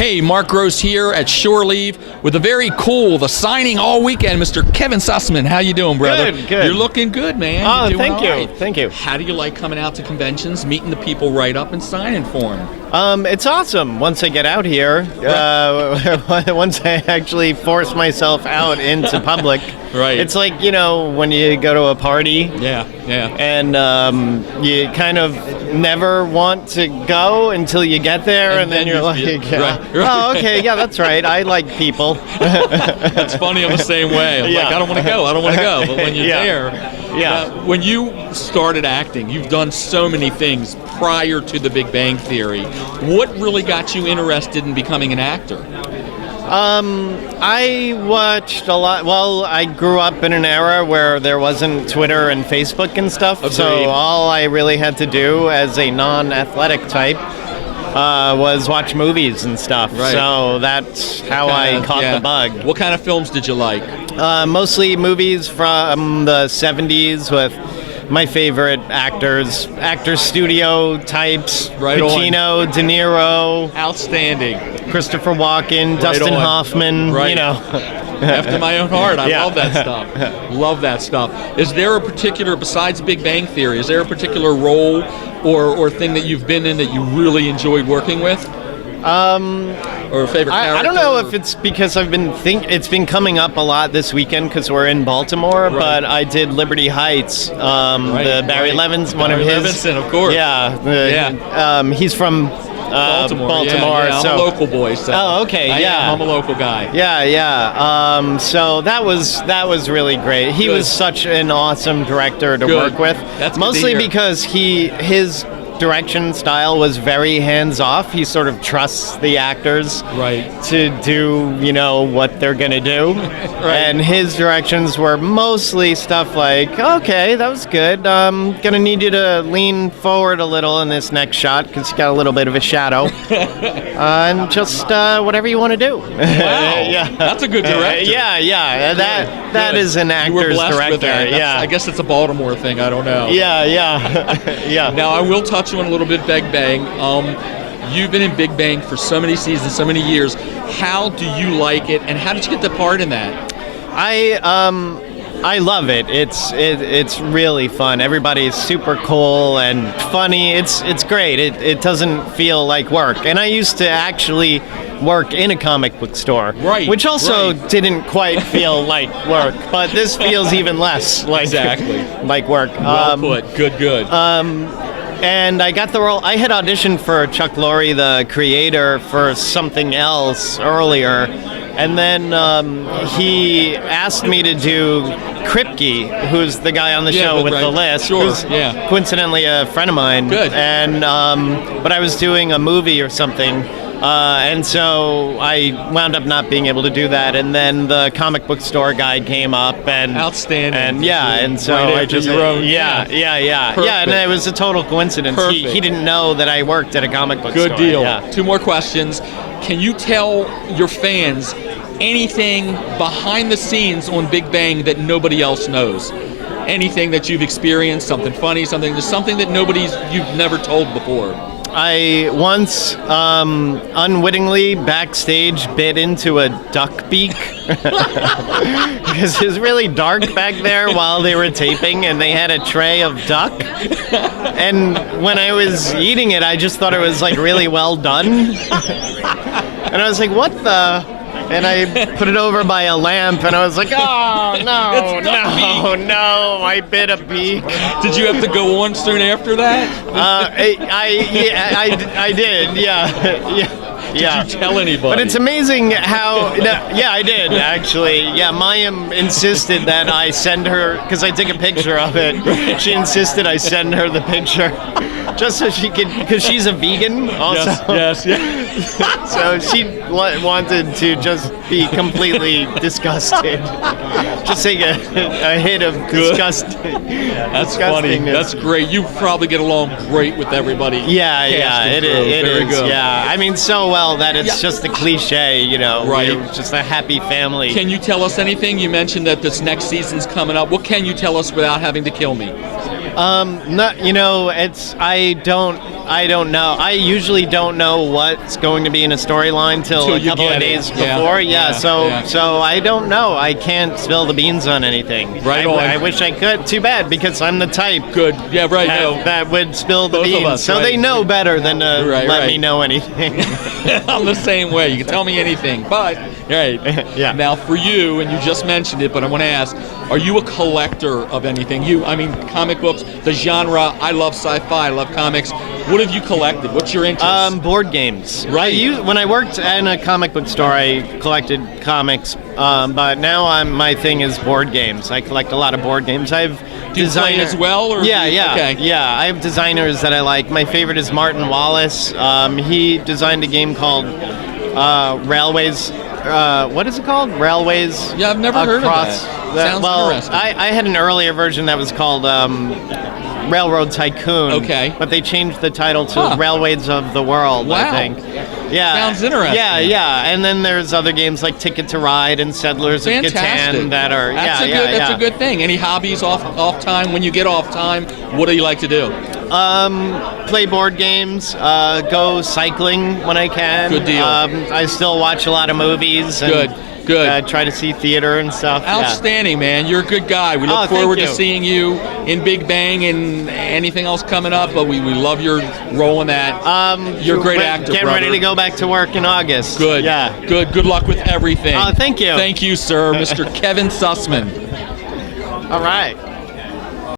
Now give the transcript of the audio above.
Hey, Mark Gross here at Shore Leave with a very cool, the signing all weekend, Mr. Kevin Sussman. How you doing, brother? Good. You're looking good, man. Oh, You're doing thank you. all right. Thank you. How do you like coming out to conventions, meeting the people right up and signing for them? It's awesome once I get out here. Once I actually force myself out into public. Right. It's like, when you go to a party. Yeah. And you kind of never want to go until you get there, and then you're like, right. oh, okay, yeah, that's right. I like people. That's funny. I'm the same way. I'm like, I don't want to go. But when you're there, when you started acting, you've done so many things prior to The Big Bang Theory. What really got you interested in becoming an actor? I watched a lot. Well, I grew up in an era where there wasn't Twitter and Facebook and stuff. Agreed. So all I really had to do as a non-athletic type was watch movies and stuff. Right. So that's how I caught the bug. What kind of films did you like? Mostly movies from the 70s with my favorite actor studio types. Right Pacino, De Niro. Outstanding. Christopher Walken, Dustin Hoffman, Right. After my own heart. I love that stuff. Love that stuff. Is there a particular, besides Big Bang Theory, is there a particular role or thing that you've been in that you really enjoyed working with? Or a favorite character? I don't know if it's because it's been coming up a lot this weekend because we're in Baltimore, Right. but I did Liberty Heights, the Barry Levins, one of his. Levinson, of course. He's from Baltimore, Yeah, I'm so. a local boy. So Oh, okay, I'm a local guy. Yeah. So that was really great. He was such an awesome director to work with. That's good to mostly hear. because his direction style was very hands-off. He sort of trusts the actors to do, what they're going to do. And his directions were mostly stuff like, okay, that was good. Going to need you to lean forward a little in this next shot because you got a little bit of a shadow. And just whatever you want to do. Wow. That's a good director. That is an actor's You were blessed director. with that. I guess it's a Baltimore thing. I don't know. Yeah. Now, I will touch on a little bit Big Bang. You've been in Big Bang for so many seasons, so many years. How do you like it, and how did you get the part in that? I love it. It's really fun. Everybody's super cool and funny. It's great. It doesn't feel like work. And I used to actually work in a comic book store, which also didn't quite feel like work. But this feels even less like like work. Well put. Good. And I got the role. I had auditioned for Chuck Lorre, the creator, for something else earlier. And then he asked me to do Kripke, who's the guy on the show with the list, who's coincidentally a friend of mine. Good. And but I was doing a movie or something. And so I wound up not being able to do that. And then the comic book store guy came up and outstanding. And so I just and it was a total coincidence. He didn't know that I worked at a comic book store. Good deal. Yeah. Two more questions. Can you tell your fans anything behind the scenes on Big Bang that nobody else knows? Anything that you've experienced, something funny, something that you've never told before? I once unwittingly backstage bit into a duck beak because it was really dark back there while they were taping and they had a tray of duck. And when I was eating it, I just thought it was like really well done. And I was like, what the? And I put it over by a lamp, and I was like, "Oh no! I bit a beak." Did you have to go on soon after that? I did. Yeah. Did you tell anybody? But it's amazing how. I did actually. Yeah, Mayim insisted that I send her because I took a picture of it. She insisted I send her the picture, just so she could, because she's a vegan also. Yes. So she wanted to just be completely disgusted. Just take a hit of disgust. That's funny. That's great. You probably get along great with everybody. Yeah, it is. Good. Yeah, I mean, so well that it's just a cliche, Right. We're just a happy family. Can you tell us anything? You mentioned that this next season's coming up. What can you tell us without having to kill me? I don't. I don't know. I usually don't know what's going to be in a storyline till a couple of days before. So I don't know. I can't spill the beans on anything. Right I wish I could. Too bad, because I'm the type. Good. Yeah, right. That would spill the Both of beans. us, so right. they know better than to let me know anything. I'm the same way. You can tell me anything, but right. Yeah. Now, for you, and you just mentioned it, but I want to ask: are you a collector of anything? Comic books, the genre. I love sci-fi. I love comics. What have you collected? What's your interest? Board games. Right. When I worked in a comic book store, I collected comics, but now my thing is board games. I collect a lot of board games. Do you play as well? Or yeah. Okay. Yeah, I have designers that I like. My favorite is Martin Wallace. He designed a game called Railways. What is it called? Railways. Yeah, I've never heard of that. Sounds interesting. I had an earlier version that was called Railroad Tycoon. Okay. But they changed the title to Railways of the World, Wow. I think. Yeah. Sounds interesting. Yeah. And then there's other games like Ticket to Ride and Settlers of Catan that are That's a good thing. Any hobbies off time? When you get off time, what do you like to do? Play board games, go cycling when I can. Good deal. I still watch a lot of movies. And, Good. Try to see theater and stuff. Outstanding, man. You're a good guy. We look forward to you. seeing you in Big Bang and anything else coming up, but we love your role in that. You're a great actor, Getting brother. ready to go back to work in August. Good. Yeah. Good luck with everything. Thank you. Thank you, sir. Mr. Kevin Sussman. All right.